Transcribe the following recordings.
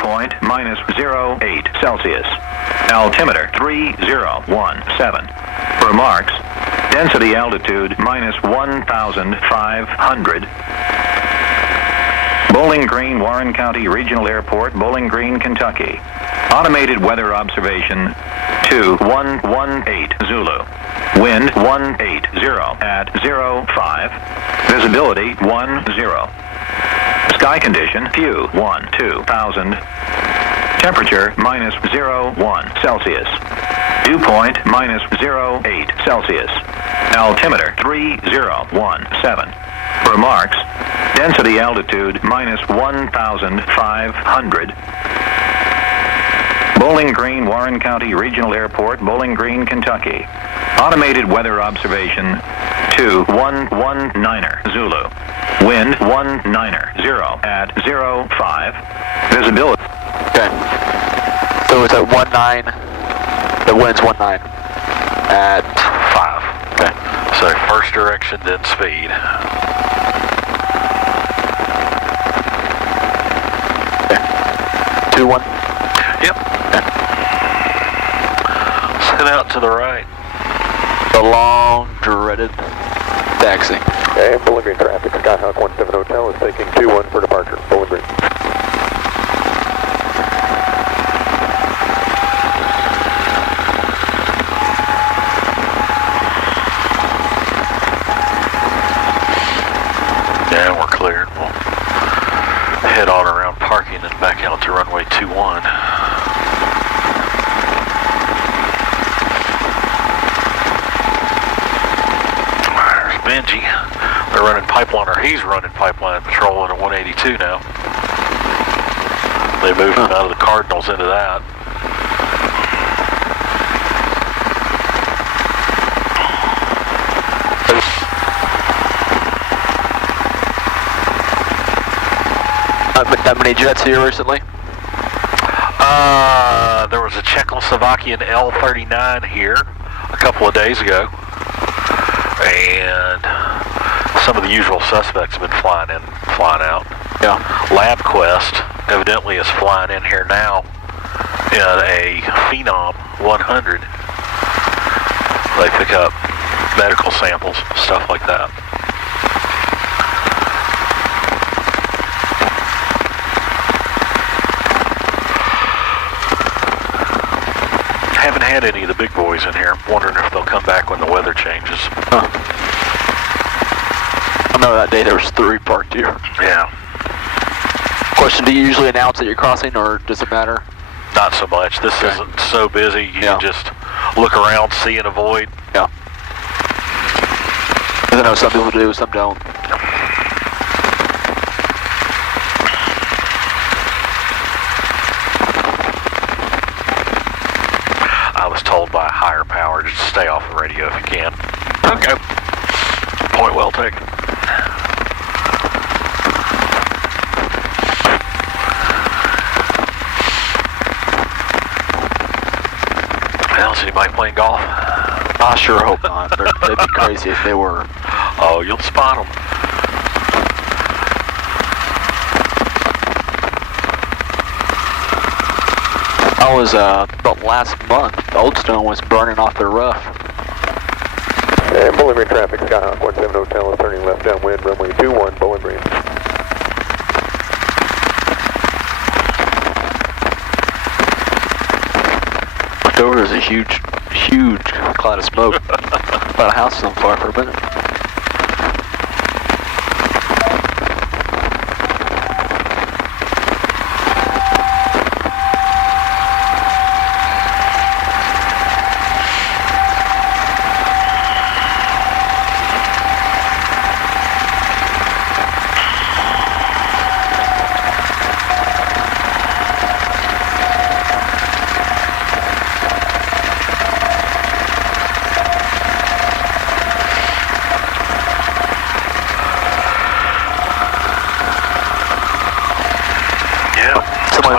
point -08 Celsius. Altimeter 3017. Remarks: density altitude -1,500. Bowling Green, Warren County Regional Airport, Bowling Green, Kentucky. Automated weather observation 2118 Zulu. Wind 180 at 05. Visibility 10. Sky condition few 2000. Temperature -01 Celsius. Dew point -08 Celsius. Altimeter 3017. Remarks: density altitude -1,500. Bowling Green, Warren County Regional Airport, Bowling Green, Kentucky. Automated weather observation 2119 Zulu. Wind 190 at 05. Visibility. Okay. So it's at 19. The wind's 19 at 5. Okay. So first direction, then speed. Okay. 2-1. Yep. Okay. Head out to the right. The long dreaded taxi. Okay, Bowling Green traffic, Skyhawk 17 Hotel is taking 2-1 for departure, Bowling Green. Yeah, we're cleared. We'll head on around parking and back out to runway 21. Benji, they're running pipeline, or he's running pipeline patrol in a 182 now. They moved him out of the Cardinals into that. That many jets here recently? There was a Czechoslovakian L-39 here a couple of days ago. And some of the usual suspects have been flying in, flying out. Yeah. LabQuest evidently is flying in here now in a Phenom 100. They pick up medical samples, stuff like that. Haven't had any of the big boys in here. Wondering if they'll come back when the weather changes. Huh. I know that day there was 3 parked here. Yeah. Question, do you usually announce that you're crossing, or does it matter? Not so much. This isn't so busy. You can just look around, see and avoid. Yeah. I know some people do, some don't. I was told by a higher power to stay off the radio if you can. Okay. Point well taken. Well, is anybody playing golf? I sure hope not. They'd be crazy if they were. Oh, you'll spot them. I was, about last month, Oldstone was burning off their rough. And Bowling Green traffic, Skyhawk 17 Hotel is turning left downwind, runway 21, Bowling Green. Looked over, there's a huge cloud of smoke. About a house on fire for a minute.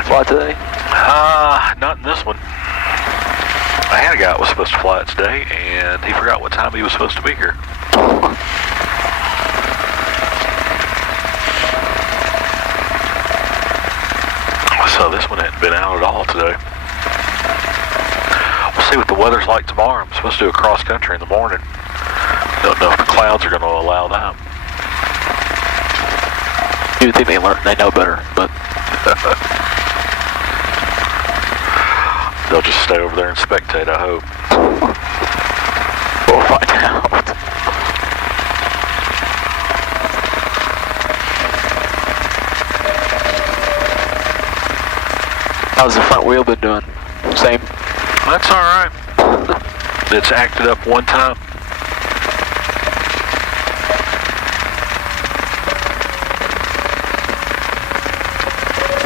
Fly today? Not in this one. I had a guy that was supposed to fly it today, and he forgot what time he was supposed to be here. So this one hadn't been out at all today. We'll see what the weather's like tomorrow. I'm supposed to do a cross country in the morning. Don't know if the clouds are going to allow that. You would think they know better, but they'll just stay over there and spectate, I hope. we'll find out. How's the front wheel been doing? Same? That's alright. It's acted up one time.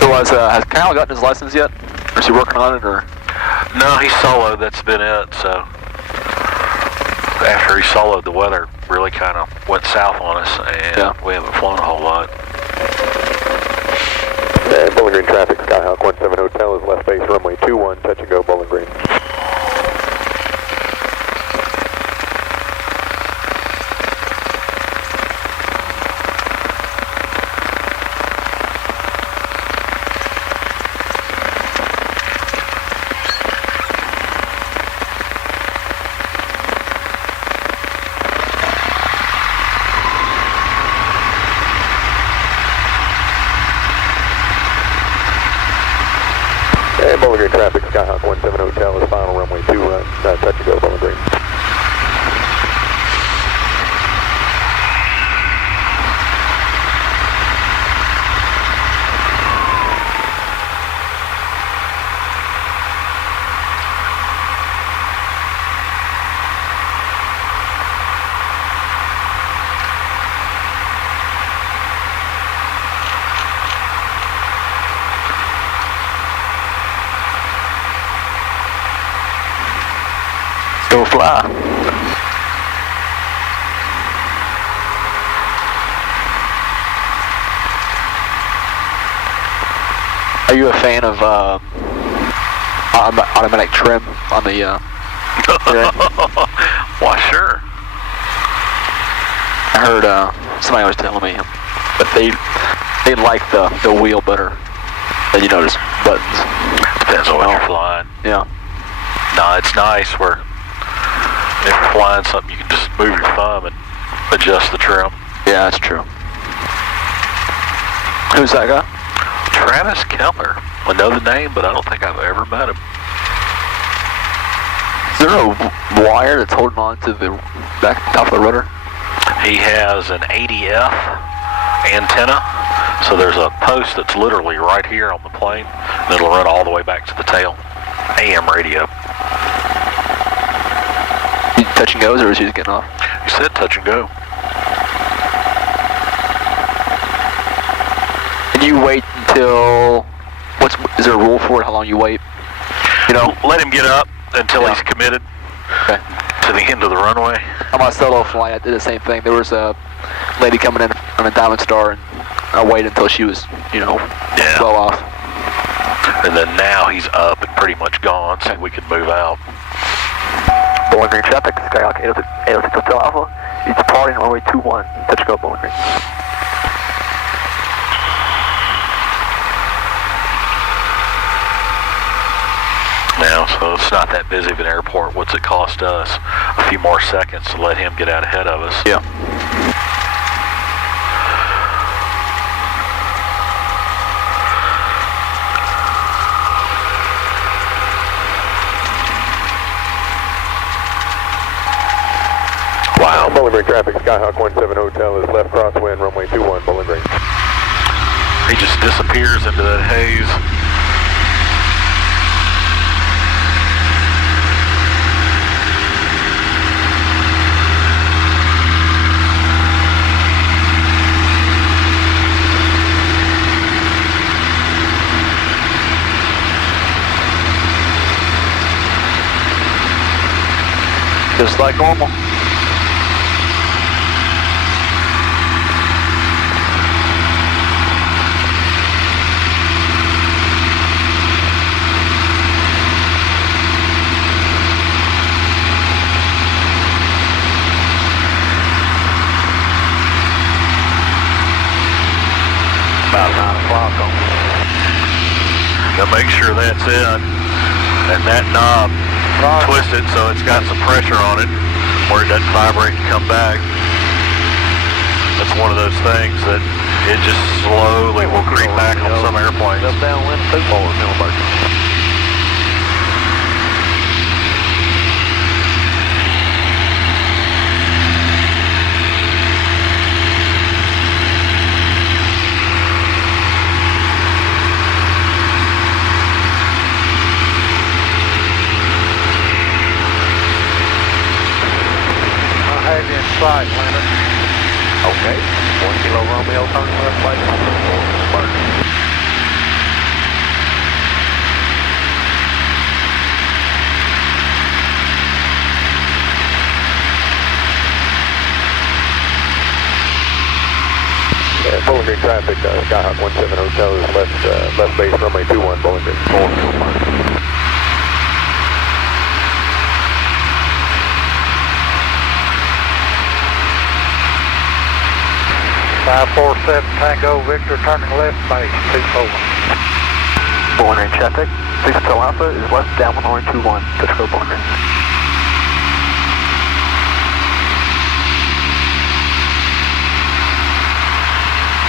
So has Kyle gotten his license yet? Or is he working on it, or? No, he soloed, that's been it, so. After he soloed, the weather really kind of went south on us, and we haven't flown a whole lot. And Bowling Green traffic, Skyhawk 17 Hotel is left base, runway 21, touch and go, Bowling Green. And Bowling Green traffic, Skyhawk 17 Hotel is final, runway 21, touch and go, Bowling Green. Go fly. Are you a fan of automatic trim on the Why, sure. I heard somebody was telling me that they like the wheel better than, you know, just buttons. Depends on what you're flying. Yeah. No, it's nice where if you're flying something, you can just move your thumb and adjust the trim. Yeah, that's true. Who's that guy? Travis Keller. I know the name, but I don't think I've ever met him. Is there a wire that's holding on to the back top of the rudder? He has an ADF antenna, so there's a post that's literally right here on the plane that'll run all the way back to the tail. AM radio. He touch and goes, or is he just getting off? He said touch and go. And you wait until, is there a rule for it, how long you wait? You know? Let him get up until he's committed to the end of the runway. On my solo flight, I did the same thing. There was a lady coming in on a Diamond Star, and I waited until she was, you know, blow off. And then now he's up and pretty much gone, so we can move out. Bowling Green traffic, Skyhawk 806 Hotel Alpha. It's departing runway 21. Touch and go, Bowling Green. Now, so it's not that busy of an airport. What's it cost us? A few more seconds to let him get out ahead of us. Yeah. Wow. Bowling Green traffic, Skyhawk 17 Hotel is left crosswind, runway 21, Bowling Green. He just disappears into that haze. Just like normal. About 9 o'clock on Now make sure that's in, and that knob, twist it so it's got some pressure on it, where it doesn't vibrate and come back. That's one of those things that it just slowly will creep back on some airplanes. Left downwind 24, Middleburg. Sight, Leonard. Okay. 1 Kilo Romeo, turning left base. Bowling Green traffic, Skyhawk 17 Hotel is left base, runway 21, Bowling Green. 547 Tango Victor, turning left base, 24. Bowling Green traffic, 6 Hotel Alpha is left downwind runway 21, touch go Bowling Green.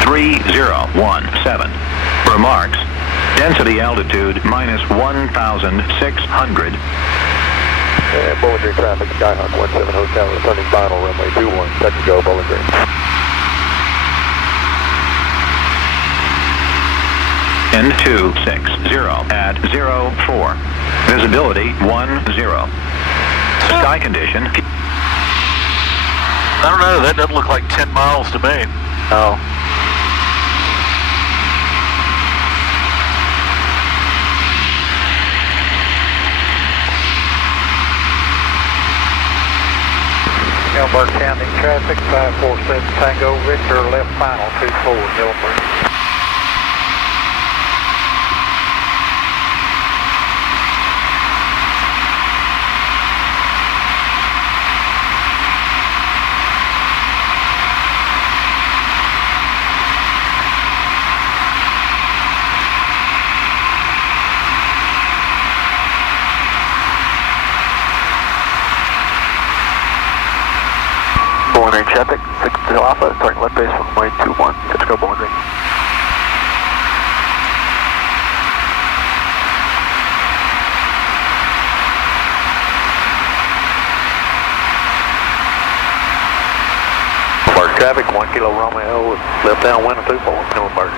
.3017. Remarks. Density altitude minus 1,600. Bowling Green traffic, Skyhawk 17 Hotel is turning final, runway 21, touch and go, Bowling Green. N260 at 04. Visibility 10. Sky condition. I don't know, that doesn't look like 10 miles to me. Oh. Middleburg County traffic, 547 Tango Victor, left final, 24, Middleburg. Bowling Green traffic, 6 Hotel Alpha, starting left base runway 21, touch go Bowling Green. Middleburg traffic, 1 Kilo Romeo, left downwind 24, Middleburg.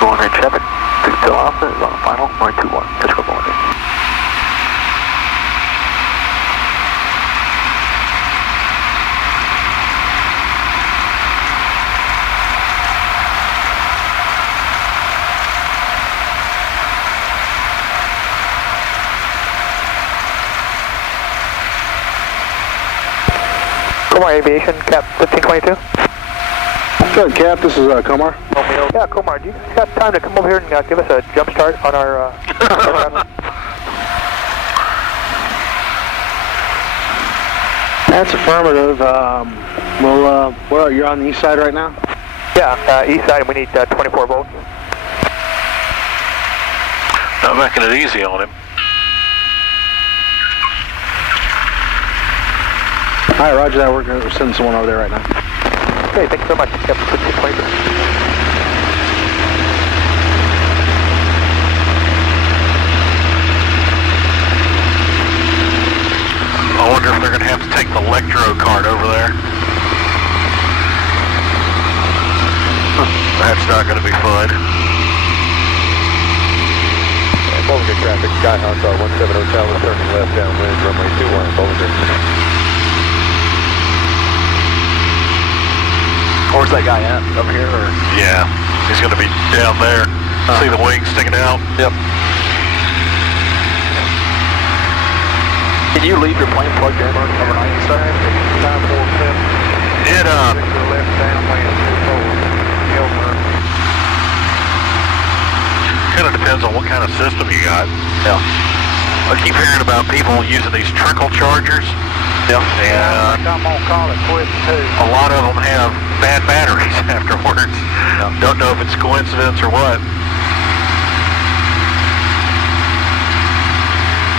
Bowling Green traffic, 6 Hotel Alpha is on the final, runway 21, touch go Bowling Green. Comar Aviation, Cap 1522. Good, Cap. This is Comar. Yeah, Comar, do you got time to come over here and give us a jump start on our aircraft? That's affirmative. Well, you're on the east side right now? Yeah, east side, we need 24 volts. Not making it easy on him. All right, roger that. We're sending someone over there right now. Okay, thank you so much. Cap 1522. I wonder if they're going to have to take the electro cart over there. That's not going to be fun. Bowling Green traffic, Skyhawk 17 Hotel is turning left downwind, runway 21, Bowling Green. Where's that guy at? Over here or? Yeah, he's going to be down there. See the wings sticking out? Yep. Can you leave your plane plugged in overnight and stuff? 947. It, Victor left downwind 24. Gilmer. kind of depends on what kind of system you got. Yeah. I keep hearing about people using these trickle chargers. Yeah. And I'm gonna call it quit too. a lot of them have bad batteries afterwards. Yeah. Don't know if it's coincidence or what.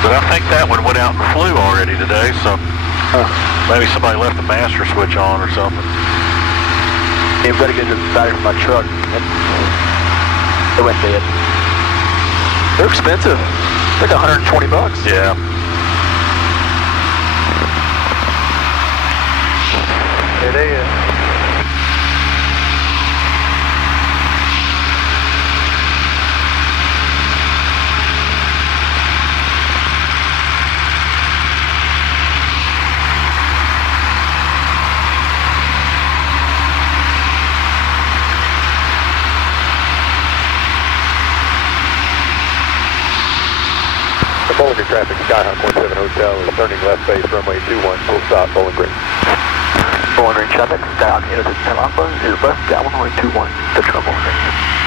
But I think that one went out and flew already today, so maybe somebody left the master switch on or something. You better get the battery from my truck. It went dead. They're expensive. Like $120. Yeah. It is. Bowling Green traffic, Skyhawk 17 Hotel is turning left base, runway 21, full stop, Bowling Green. Bowling Green traffic, Skyhawk 10 Alpha is left down 121, touch on Bowling Green.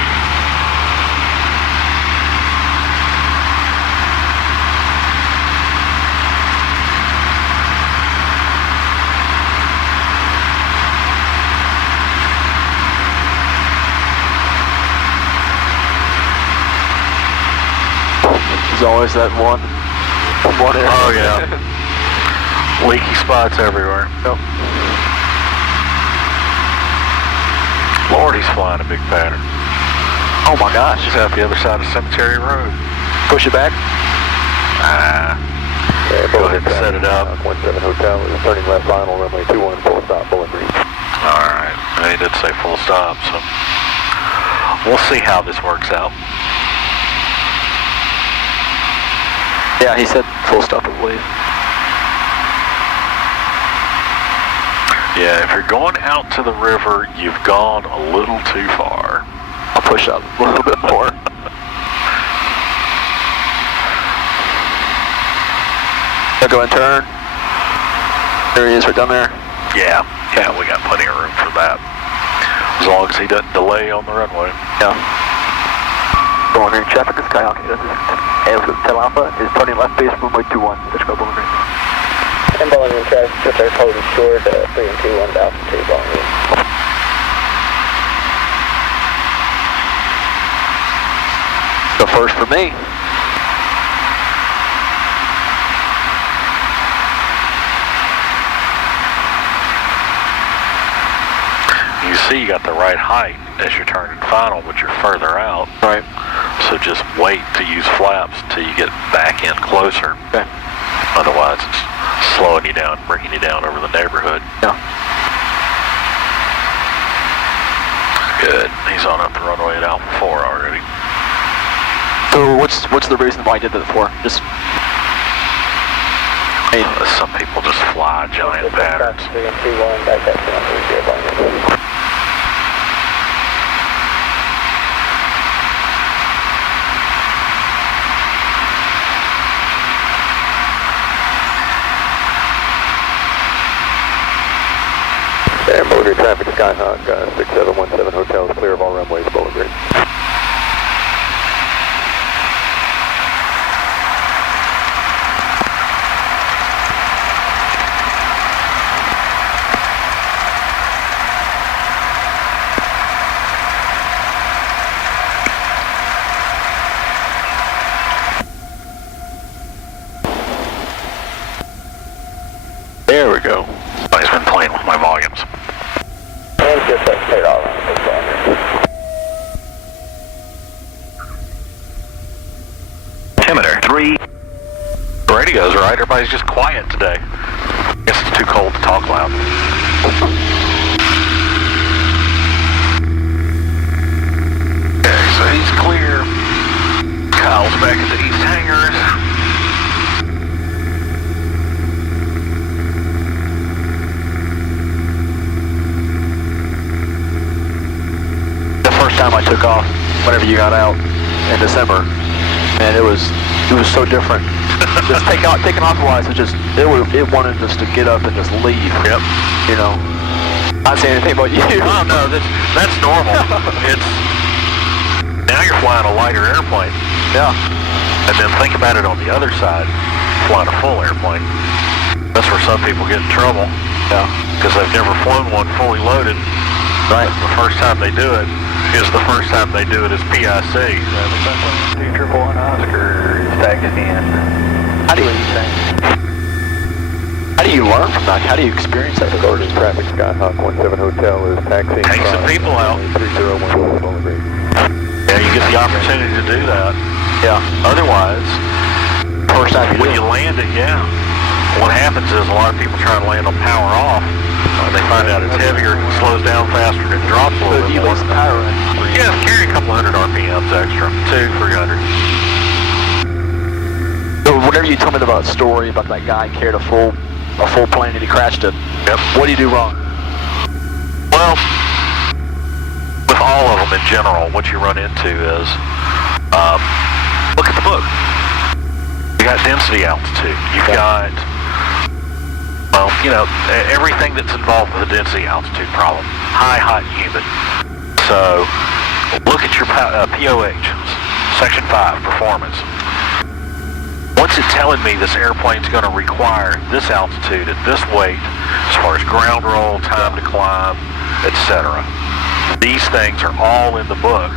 There's always that one area. Oh, yeah. Leaky spots everywhere. Yep. Lord, he's flying a big pattern. Oh my gosh. He's out the other side of Cemetery Road. Push it back. Go ahead and set it up. Skyhawk 17 Hotel is turning left final, runway 21, full stop, Bowling Green. Alright. He did say full stop, so we'll see how this works out. Yeah, he said full stop, I believe. Yeah, if you're going out to the river, you've gone a little too far. I'll push up a little bit more. I'll go and turn. There he is, right down there. Yeah, we got plenty of room for that. As long as he doesn't delay on the runway. Yeah. Bowling Green traffic is Skyhawk. Tel Alpha is turning left base, runway 21. Let's go, Bowling Green. And Bowling Green traffic, trip there, holding short, 3 and 2, 1 Alpha 2, Bowling Green. The first for me. You see you got the right height as you're turning final, but you're further out. Right. So just wait to use flaps until you get back in closer. Okay. Otherwise it's slowing you down, bringing you down over the neighborhood. Yeah. Good. He's on up the runway at Alpha 4 already. So what's the reason why I did that for? Just Some people just fly giant patterns. 3 and 2, 1, back up to 130, Bowling Green. And Bowling Green traffic, Skyhawk 6717 Hotel is clear of all runways, Bowling Green. There we go. Somebody's been playing with my volumes. And just that clear all around the Bowling Green. Altimeter 3. The radio's right, everybody's just quiet today. I guess it's too cold to talk loud. Okay, so he's clear. Kyle's back at the east hangars. first time I took off whenever you got out in December, and it was so different just taking off wise, it wanted just to get up and just leave. Yep. You know, not saying anything about you. Oh no, that's normal. It's now you're flying a lighter airplane. Yeah. And then think about it on the other side, flying a full airplane. That's where some people get in trouble. Yeah. Because they've never flown one fully loaded. Right. The first time they do it is the first time they do it as PIC. 211 Oscar is tagging in. How do you learn from that? How do you experience that? Regarding traffic, Skyhawk 17 Hotel is taxiing. Take some people out. 301 Bowling Green. Yeah, you get the opportunity to do that. Yeah. Otherwise, First time when you land it, yeah. What happens is a lot of people try and land on power off. They find out it's heavier, it slows down faster, and it drops a little bit more. power in. Yeah, carry a couple hundred RPMs extra, 200-300. So whenever you told me about a story about that guy carried a full plane and he crashed it. Yep. What do you do wrong? Well, with all of them in general, what you run into is, look at the book. You got density altitude. You've got, well, you know, everything that's involved with the density altitude problem. High, hot, humid. So, look at your POH, Section 5, performance. What's it telling me this airplane's going to require this altitude at this weight as far as ground roll, time to climb, etc. These things are all in the book.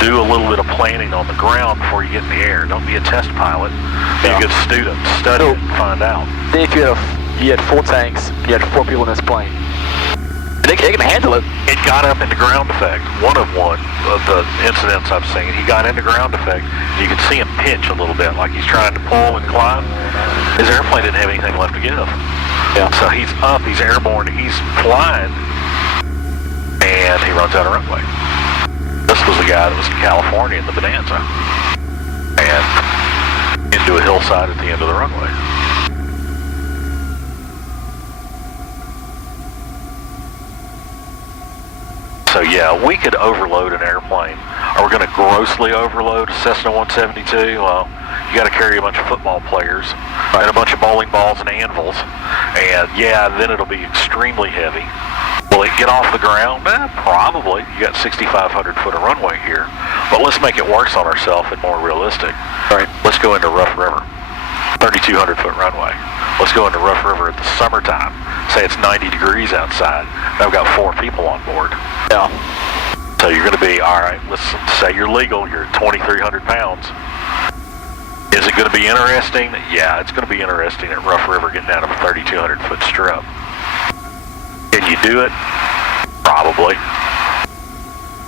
Do a little bit of planning on the ground before you get in the air. Don't be a test pilot. Be a good student. Study it and find out. If you had full tanks, you had 4 people in this plane. They can handle it. It got up into ground effect. One of the incidents I've seen, he got into ground effect. You could see him pitch a little bit, like he's trying to pull and climb. His airplane didn't have anything left to give. Yeah. So he's up, he's airborne, he's flying, and he runs out of runway. This was the guy that was in California in the Bonanza, and into a hillside at the end of the runway. So yeah, we could overload an airplane. Are we going to grossly overload a Cessna 172? Well, you got to carry a bunch of football players and a bunch of bowling balls and anvils, and yeah, then it'll be extremely heavy. Will it get off the ground? Probably. You got 6,500 foot of runway here, but let's make it worse on ourselves and more realistic. Right. Let's go into Rough River, 3,200 foot runway. Let's go into Rough River at the summertime. Say it's 90 degrees outside. I've got 4 people on board. Yeah. So you're going to be, all right, let's say you're legal, you're 2,300 pounds. Is it going to be interesting? Yeah, it's going to be interesting at Rough River getting out of a 3,200 foot strip. Can you do it? Probably.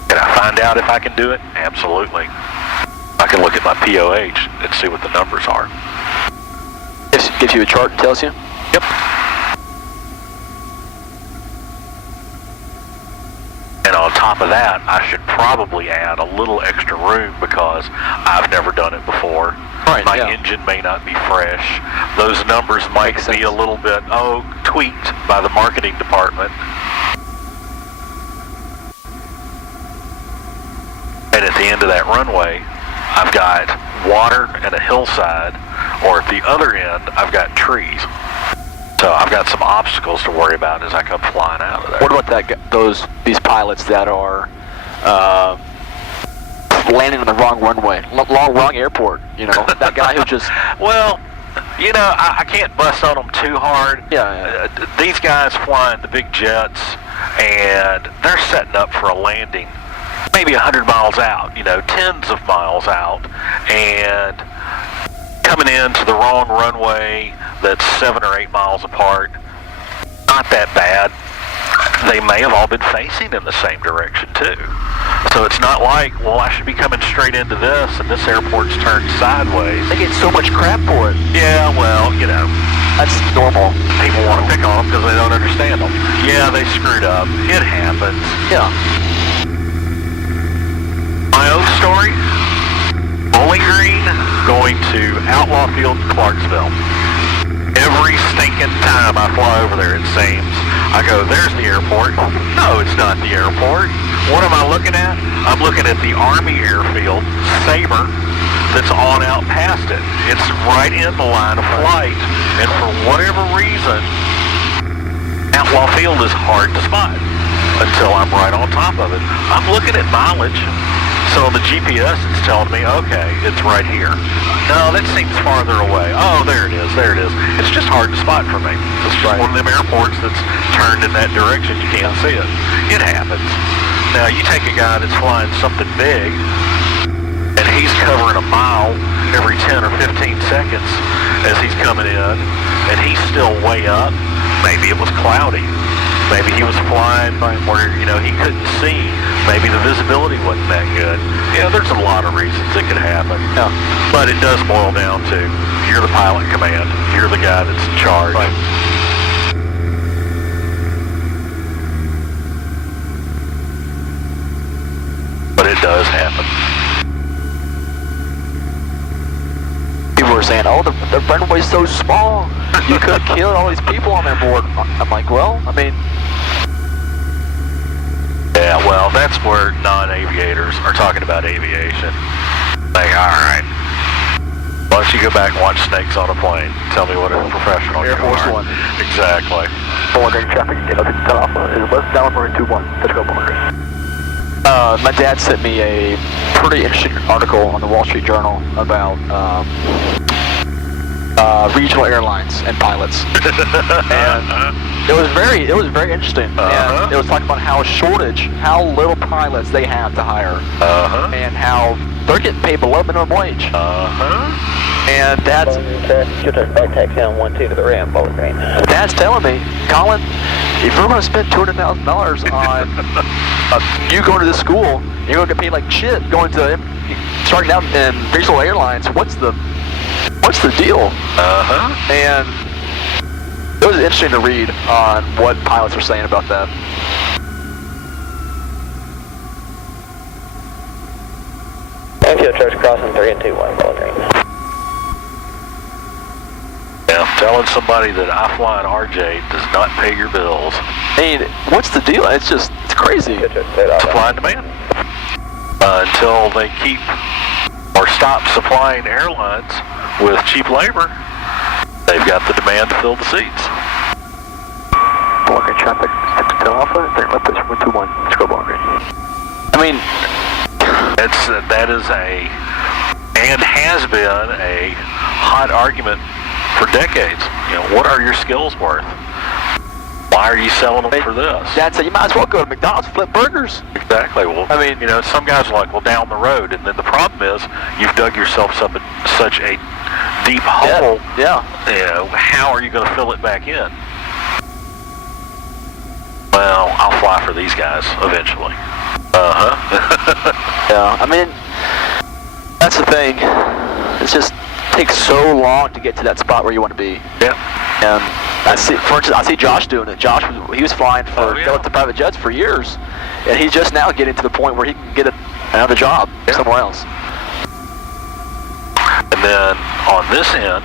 Can I find out if I can do it? Absolutely. I can look at my POH and see what the numbers are. It gives you a chart and tells you? Yep. And on top of that, I should probably add a little extra room because I've never done it before. Right, my engine may not be fresh. Those numbers might be a little bit, tweaked by the marketing department. And at the end of that runway, I've got water and a hillside, or at the other end, I've got trees. So I've got some obstacles to worry about as I come flying out of there. What about these pilots that are landing on the wrong runway, wrong airport? You know, that guy who just... Well, you know, I can't bust on them too hard. Yeah. These guys flying the big jets, and they're setting up for a landing maybe 100 miles out, you know, tens of miles out, and coming into the wrong runway that's 7 or 8 miles apart. Not that bad. They may have all been facing in the same direction too. So it's not like, well, I should be coming straight into this and this airport's turned sideways. They get so much crap for it. Yeah, well, you know. That's normal. People want to pick on them because they don't understand them. Yeah, they screwed up. It happens. Yeah. My own story, Bowling Green, going to Outlaw Field in Clarksville. Every stinking time I fly over there, it seems, I go, there's the airport. No, it's not the airport. What am I looking at? I'm looking at the Army airfield, Sabre, that's on out past it. It's right in the line of flight, and for whatever reason, Outlaw Field is hard to spot until I'm right on top of it. I'm looking at mileage, so the GPS is telling me, okay, it's right here. No, that seems farther away. Oh, there it is, there it is. It's just hard to spot for me. It's just one of them airports that's turned in that direction. You can't see it. It happens. Now, you take a guy that's flying something big, and he's covering a mile every 10 or 15 seconds as he's coming in, and he's still way up. Maybe it was cloudy. Maybe he was flying where, you know, he couldn't see. Maybe the visibility wasn't that good. You know, there's a lot of reasons it could happen. Yeah. But it does boil down to, you're the pilot in command. You're the guy that's in charge. Right. But it does happen. People were saying, oh, the runway's so small. You could have killed all these people on that board. I'm like, well, I mean... Yeah, well, that's where non-aviators are talking about aviation. Like, all right, why don't you go back and watch Snakes on a Plane? Tell me what a professional Air you Force are. One. Exactly. Bowling Green traffic, get up to Alpha. It was down for 2-1. Let's go, Bowling Green. My dad sent me a pretty interesting article on the Wall Street Journal about regional airlines and pilots, and it was very interesting. And it was talking about how little pilots they have to hire, and how they're getting paid below minimum wage. And that's taxi on 1-2 to the rim, Bowling Green. Dad's telling me, Colin, if you're going to spend $200,000 on you going to this school, you're going to get paid like shit starting out in regional airlines. What's the deal? And it was interesting to read on what pilots are saying about that. Airfield Church crossing 3 and 2-1, Bowling Green. Yeah, telling somebody that I fly an RJ does not pay your bills. I mean, what's the deal? It's crazy. Supply and demand. Until they keep or stop supplying airlines with cheap labor, they've got the demand to fill the seats. Bowling Green traffic, 6 to Alpha, they're left push 1-2-1. Let's go, Bowling Green. I mean, that is and has been a hot argument for decades. You know, what are your skills worth? Why are you selling them for this? Dad said you might as well go to McDonald's and flip burgers. Exactly. Well, I mean, you know, some guys are like, well, down the road, and then the problem is you've dug yourself such a deep hole. Yeah. You know, how are you going to fill it back in? Well, I'll fly for these guys eventually. Yeah. I mean, that's the thing. It just takes so long to get to that spot where you want to be. Yeah. And I see Josh doing it. He was flying for the private jets for years, and he's just now getting to the point where he can get another job somewhere else. And then on this end,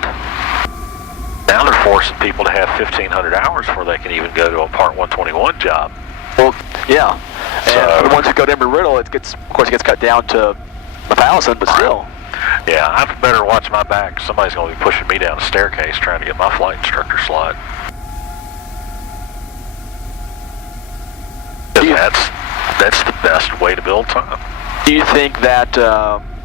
now they're forcing people to have 1,500 hours before they can even go to a Part 121 job. Well, yeah. And for the ones who go to Embry-Riddle, it gets cut down to 1,000, but still. Yeah, I better watch my back. Somebody's going to be pushing me down a staircase trying to get my flight instructor slot. That's the best way to build time. Do you think that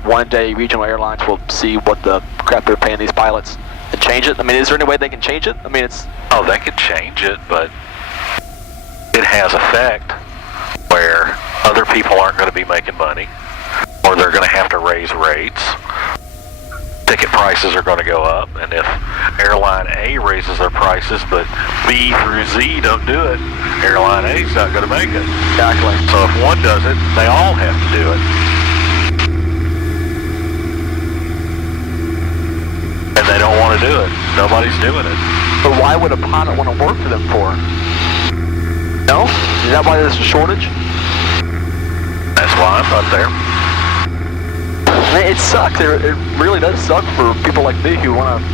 one day regional airlines will see what the crap they're paying these pilots and change it? I mean, is there any way they can change it? I mean, it's... Oh, they can change it, but it has effect where other people aren't going to be making money, or they're going to have to raise rates. Ticket prices are going to go up, and if airline A raises their prices, but B through Z don't do it, airline A's not going to make it. Exactly. So if one does it, they all have to do it. And they don't want to do it. Nobody's doing it. But why would a pilot want to work for them for? No? Is that why there's a shortage? That's why I'm not there. I mean, it sucks. It really does suck for people like me who want to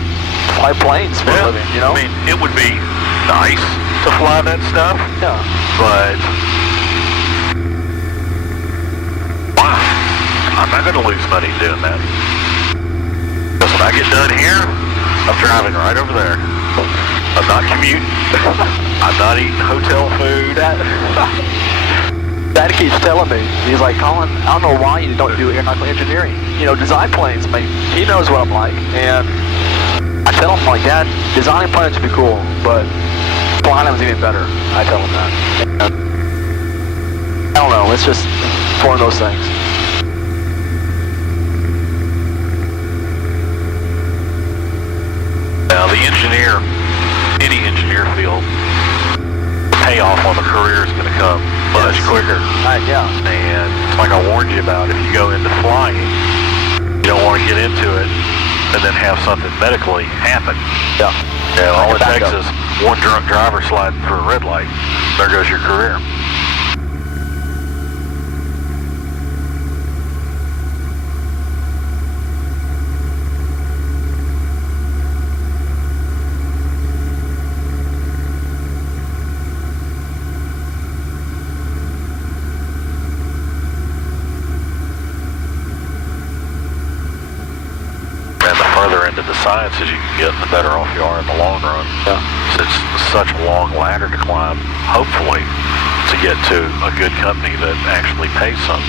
fly planes for a living, you know? I mean, it would be nice to fly that stuff. Yeah. But wow, I'm not going to lose money doing that. I get done here, I'm driving right over there. I'm not commuting. I'm not eating hotel food. Dad keeps telling me, he's like, Colin, I don't know why you don't do aeronautical engineering. You know, design planes. I mean, he knows what I'm like. And I tell him, like, Dad, designing planes would be cool, but flying them is even better. I tell him that. And I don't know, it's just one of those things. Now, the engineer, any engineer field, payoff on the career is going to come much quicker. Yeah. And it's like I warned you about, if you go into flying, you don't want to get into it and then have something medically happen. Yeah. Yeah, all it takes is one drunk driver sliding through a red light. There goes your career. The sciences you can get, the better off you are in the long run. Yeah. So it's such a long ladder to climb, hopefully, to get to a good company that actually pays something.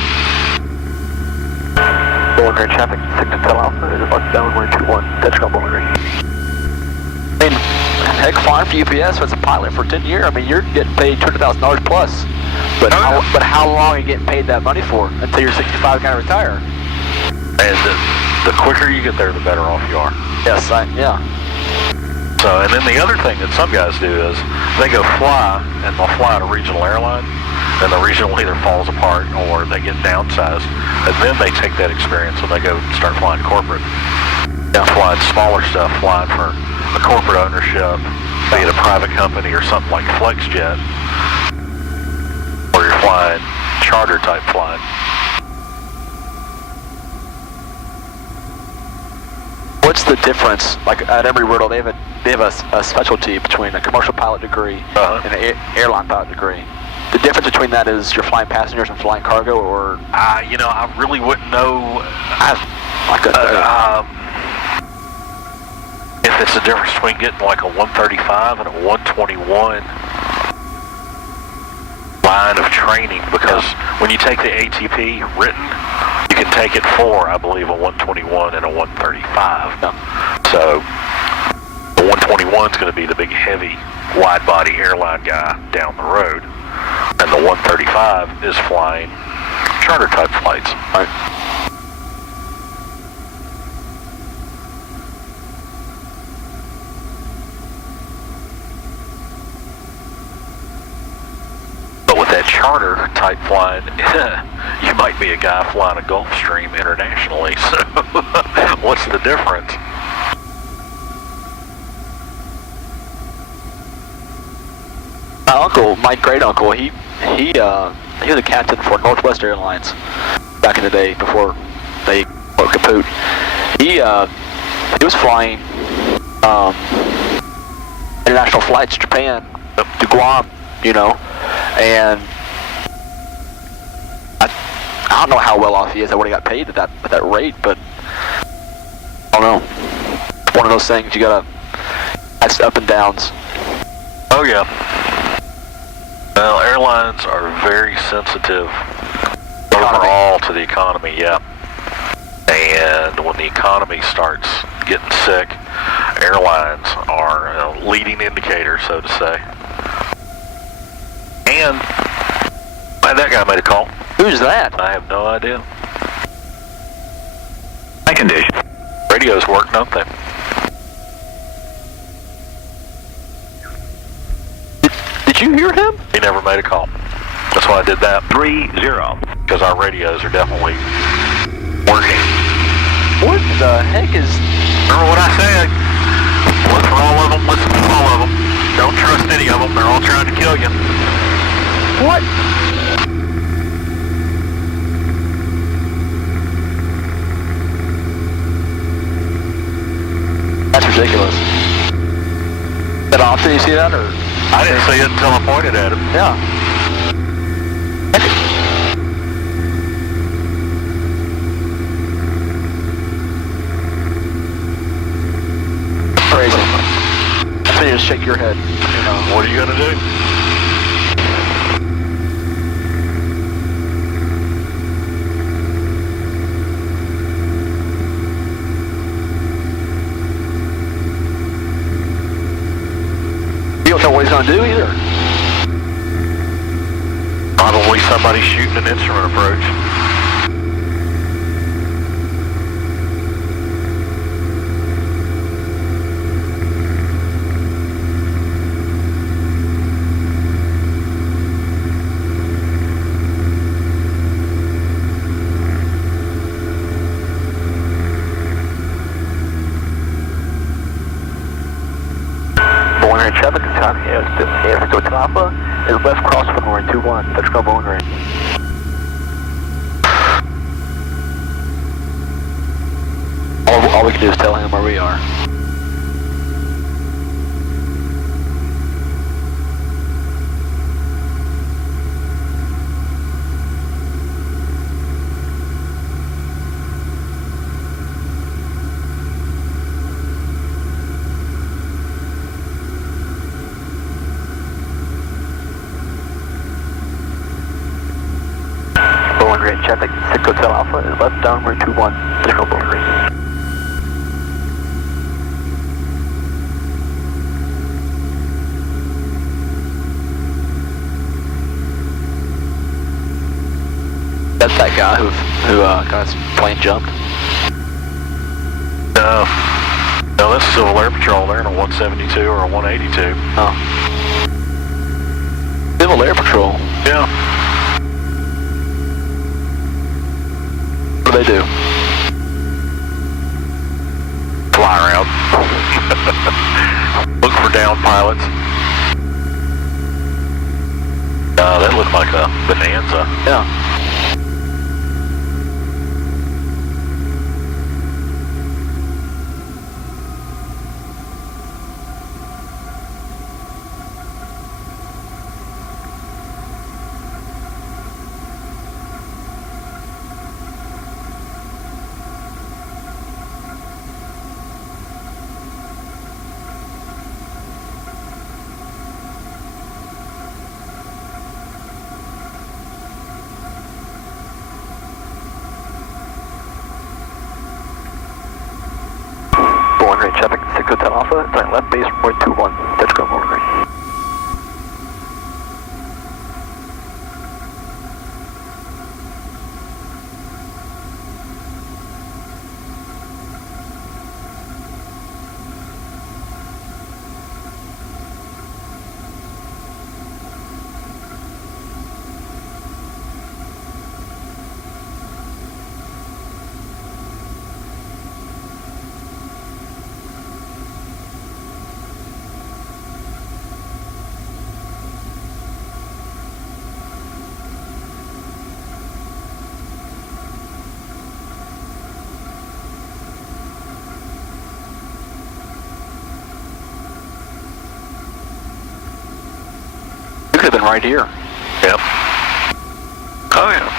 Bowling Green traffic, 6 to 10 Alpha, is about down 121, touch on Bowling Green. I mean, heck, flying for UPS as a pilot for 10 years, I mean, you're getting paid $200,000 plus. But how long are you getting paid that money for? Until you're 65 and kind of retire? And the quicker you get there, the better off you are. Yes, yeah. So, and then the other thing that some guys do is they go fly, and they'll fly at a regional airline, and the regional either falls apart or they get downsized, and then they take that experience when they go start flying corporate. Yeah, flying smaller stuff, flying for a corporate ownership, be it a private company or something like FlexJet, or you're flying charter type flying. What's the difference? Like at Embry-Riddle, they have a specialty between a commercial pilot degree and an airline pilot degree. The difference between that is you're flying passengers and flying cargo, or you know, I really wouldn't know. If it's the difference between getting like a 135 and a 121 line of training, because when you take the ATP written, you can take it for, I believe, a 121 and a 135. So the 121 is going to be the big, heavy, wide-body airline guy down the road, and the 135 is flying charter-type flights. Right. Charter type flying, you might be a guy flying a Gulfstream internationally. So, what's the difference? My uncle, my great uncle, he was a captain for Northwest Airlines back in the day before they went kaput. He was flying international flights to Japan, to Guam, you know, and I don't know how well off he is. I would have got paid at that rate, but I don't know. One of those things you gotta. That's up and downs. Oh yeah. Well, airlines are very sensitive overall to the economy. Yeah. And when the economy starts getting sick, airlines are a leading indicator, so to say. And that guy made a call. Who's that? I have no idea. High condition. Radios work, don't they? Did you hear him? He never made a call. That's why I did that. 3-0. Because our radios are definitely working. What the heck is... Remember what I said? Look for all of them, listen to all of them. Don't trust any of them. They're all trying to kill you. What? That's ridiculous. That often you see that, or? I didn't see it until I pointed at him. Yeah. just shake your head. You know. What are you gonna do? You don't know what he's gonna do either. Probably somebody shooting an instrument approach. Bowling Green traffic is on here. It's Hotel Alpha. Is left cross from runway 21. That's go Bowling Green. All we can do is tell him where we are. Bowling Green traffic, 6 Hotel Alpha is left downward 21. Let's go Bowling Green. That's that guy who got his plane jumped. No, that's Civil Air Patrol. They're in a 172 or a 182. Oh. Civil Air Patrol. Yeah. What do they do? Fly around. Look for down pilots. That looked like a Bonanza. Yeah. Bowling Green traffic, 6 Hotel Alpha, turn left base, runway 21. Let's go Bowling Green. You could have been right here. Yep. Oh yeah.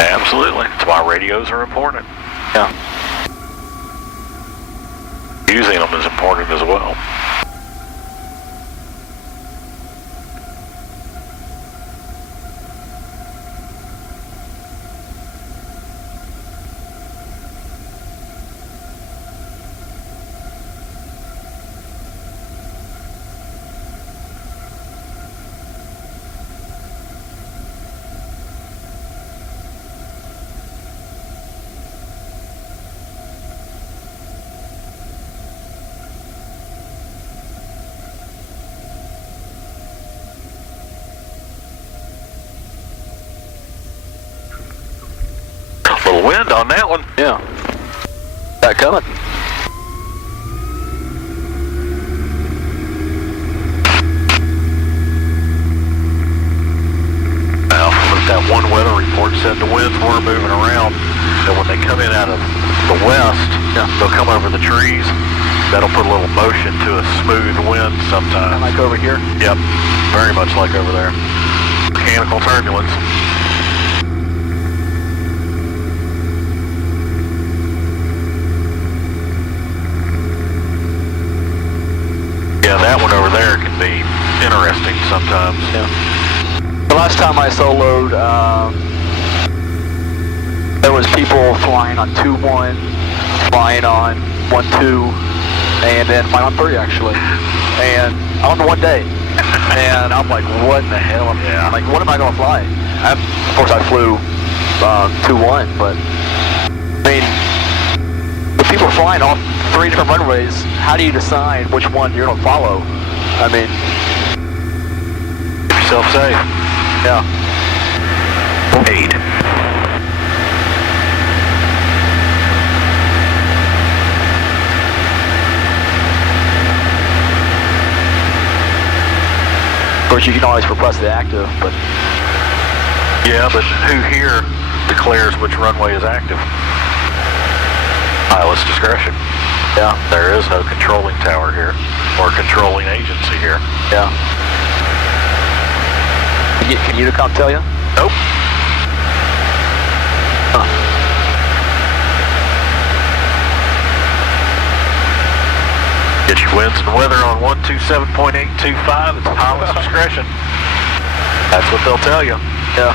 Absolutely. That's why radios are important. Yeah. Using them is important as well. Little wind on that one. Yeah. That coming. Now, that one weather report said the winds were moving around, and when they come in out of the west, they'll come over the trees. That'll put a little motion to a smooth wind sometimes. Like over here? Yep, very much like over there. Mechanical turbulence. Yeah, That one over there can be interesting sometimes. Yeah. The last time I soloed, there was people flying on 2-1, flying on 1-2, and then flying on 3 actually, and on one day. And I'm like, what in the hell? I'm like, what am I going to fly? Of course, I flew 2-1, but I mean, the people flying off 3 different runways, how do you decide which one you're going to follow? I mean, keep yourself safe. yeah. 8. Of course, you can always request the active, but Yeah, but who here declares which runway is active? Pilot's discretion. yeah, There is no controlling tower here, or controlling agency here. yeah. Can Unicom tell you? Nope. Get your winds and weather on 127.825. It's pilot's discretion. That's what they'll tell you. Yeah.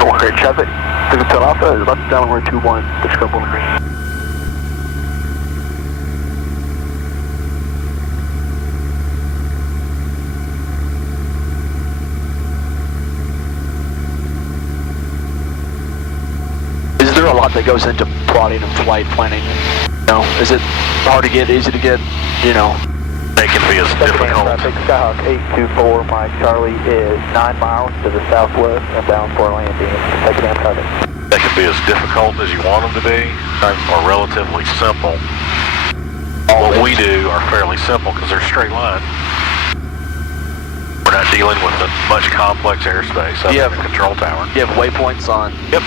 Bowling Green traffic. Hotel Alpha is left downward 21. Discover Bowling Green. Is there a lot that goes into plotting and flight planning? You know, is it hard to get, easy to get, you know? They can be as difficult. Traffic, Skyhawk 824, Mike Charlie is 9 miles to the southwest and bound for landing. Take it down traffic. They can be as difficult as you want them to be, or relatively simple. What we do are fairly simple because they're straight line. We're not dealing with a much complex airspace other than a control tower. You have waypoints on. Yep.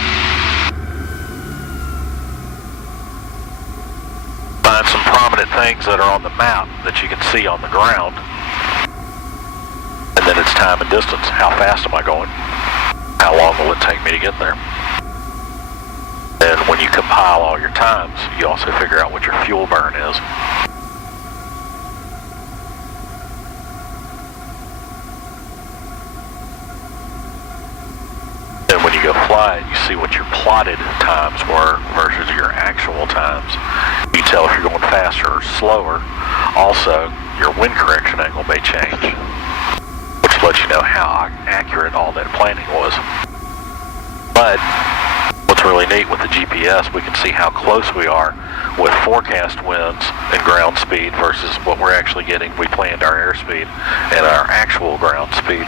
Find some prominent things that are on the map that you can see on the ground. And then it's time and distance. How fast am I going? How long will it take me to get there? And when you compile all your times, you also figure out what your fuel burn is. Then when you go fly it, you see what your plotted times were versus your actual times. You tell if you're going faster or slower. Also, your wind correction angle may change, which lets you know how accurate all that planning was. But what's really neat with the GPS, we can see how close we are with forecast winds and ground speed versus what we're actually getting. We planned our airspeed and our actual ground speed.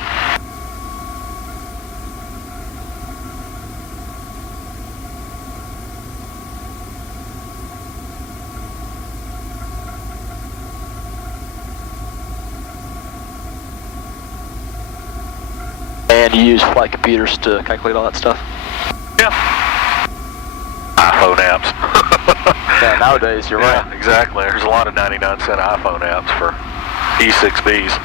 And you use flight computers to calculate all that stuff? Yeah. iPhone apps. Yeah, nowadays, you're right. Yeah, exactly. There's a lot of 99-cent iPhone apps for E6Bs.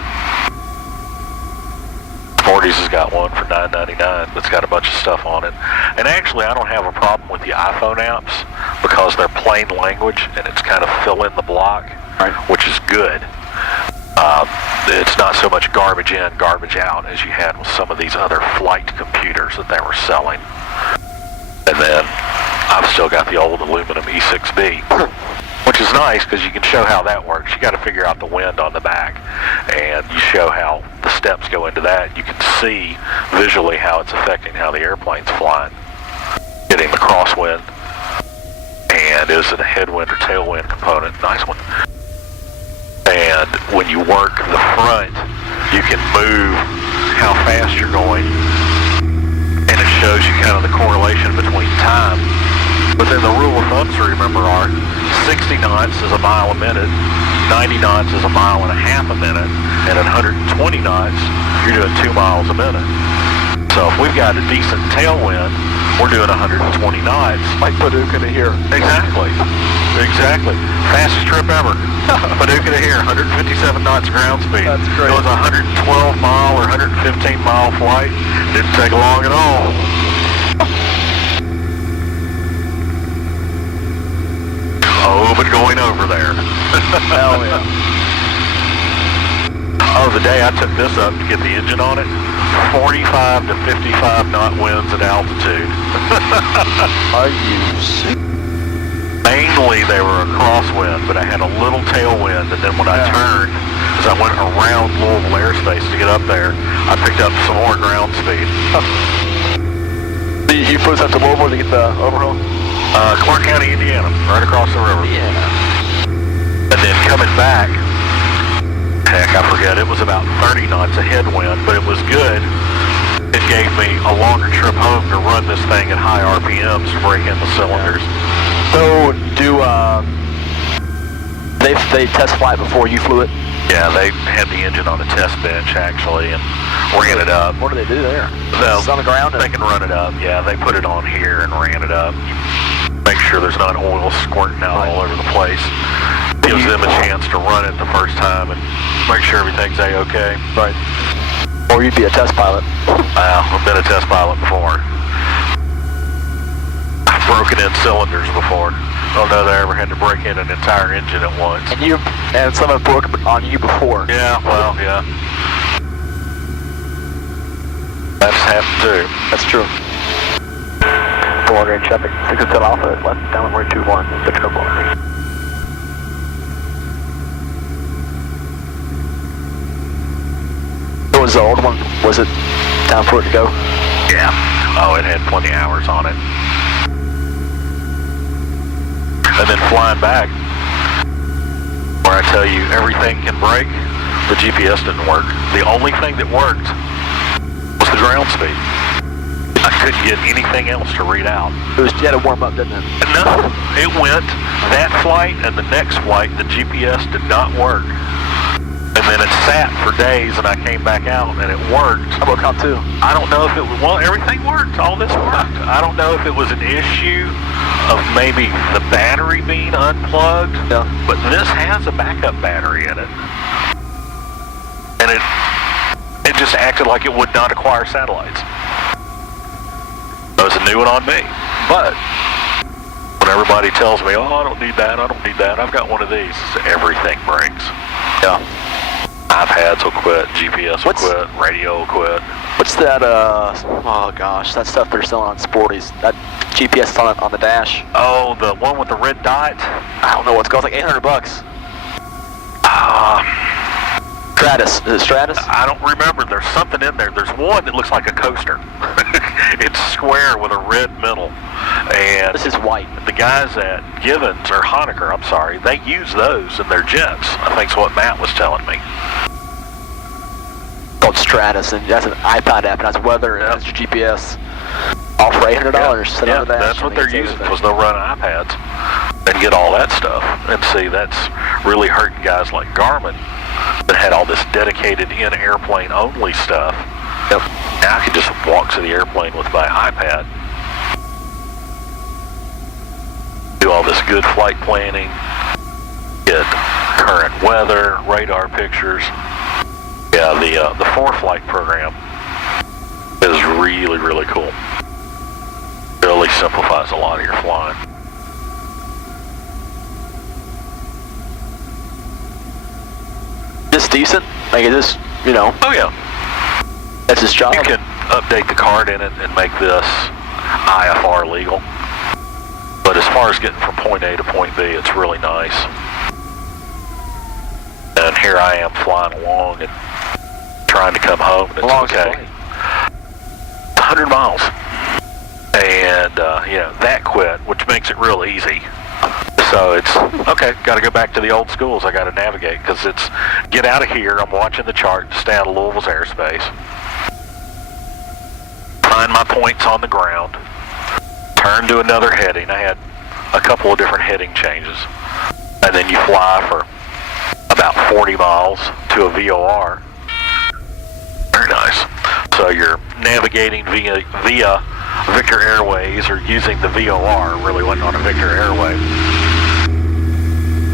Sporty's has got one for $9.99 that's got a bunch of stuff on it. And actually, I don't have a problem with the iPhone apps because they're plain language and it's kind of fill in the block, right, which is good. It's not so much garbage in, garbage out as you had with some of these other flight computers that they were selling. And then I've still got the old aluminum E6B, which is nice because you can show how that works. You got to figure out the wind on the back, and you show how the steps go into that. You can see visually how it's affecting how the airplane's flying, getting the crosswind, and is it a headwind or tailwind component? Nice one. And when you work the front, you can move how fast you're going, and it shows you kind of the correlation between time. But then the rule of thumbs to remember are 60 knots is a mile a minute, 90 knots is a mile and a half a minute, and at 120 knots, you're doing 2 miles a minute. So if we've got a decent tailwind, we're doing 120 knots. Like Paducah to here. Exactly. Exactly. Fastest trip ever. Paducah to here, 157 knots ground speed. That's great. It was a 112 mile or 115 mile flight. Didn't take long at all. Oh, but going over there. Hell yeah. Oh, the day I took this up to get the engine on it, 45 to 55 knot winds at altitude. Are you sick? Mainly they were a crosswind, but I had a little tailwind, and then when I turned, as I went around Louisville airspace to get up there, I picked up some more ground speed. You flew up to Louisville to get the overhaul? Clark County, Indiana, right across the river. Yeah. And then coming back, heck, I forget, it was about 30 knots of headwind, but it was good. It gave me a longer trip home to run this thing at high RPMs to break in the cylinders. So, they test fly it before you flew it? Yeah, they had the engine on the test bench, actually, and ran it up. What do they do there? No, It's on the ground? They can run it up, yeah. They put it on here and ran it up. Make sure there's not oil squirting out all over the place. Gives them a chance to run it the first time and make sure everything's A-okay. Right. Or you'd be a test pilot. I've been a test pilot before. I've broken in cylinders before. Don't know that I ever had to break in an entire engine at once. And someone broke on you before. Yeah, well, yeah. That's happened too. That's true. Bowling Green traffic, 6 Hotel Alpha, left, down 121, 6 Bowling Green. What was the old one? Was it time for it to go? Yeah. Oh, it had plenty of hours on it. And then flying back, where I tell you everything can break, the GPS didn't work. The only thing that worked was the ground speed. I couldn't get anything else to read out. You had to warm up, didn't it? No, it went that flight and the next flight, the GPS did not work. And then it sat for days and I came back out and it worked. How about count two? I don't know if it was, well, everything worked. All this worked. I don't know if it was an issue of maybe the battery being unplugged. Yeah. But this has a backup battery in it. And it just acted like it would not acquire satellites. That was a new one on me. But when everybody tells me, oh, I don't need that, I've got one of these, everything breaks. Yeah. iPads will quit, GPS will quit, radio will quit. What's that, oh gosh, that stuff they're selling on Sporties, that GPS on the dash? Oh, the one with the red dot? I don't know what it's called, it's like $800. Stratus, is it Stratus? I don't remember, there's something in there. There's one that looks like a coaster. It's square with a red middle. And this is white. The guys at Givens, or Honecker, I'm sorry, they use those in their jets. I think's what Matt was telling me. Called Stratus, and that's an iPad app, and that's weather, and that's your GPS. All for $800. Yeah, that's what they're using, because they'll run iPads and get all that stuff. And see, that's really hurting guys like Garmin that had all this dedicated in-airplane only stuff. Yep. Now I can just walk to the airplane with my iPad. Do all this good flight planning, get current weather, radar pictures. Yeah, the 4-flight program is really, really cool. Really simplifies a lot of your flying. This decent? Like, is this, you know? Oh yeah. That's his job? You can update the card in it and make this IFR legal. But as far as getting from point A to point B, it's really nice. And here I am flying along and trying to come home, and it's okay. 100 miles. And, that quit, which makes it real easy. So it's, okay, got to go back to the old schools. I got to navigate, because it's, get out of here, I'm watching the chart, stay out of Louisville's airspace. Find my points on the ground. Turn to another heading. I had a couple of different heading changes. And then you fly for about 40 miles to a VOR. Very nice. So you're navigating via Victor Airways, or using the VOR, really wasn't on a Victor Airway.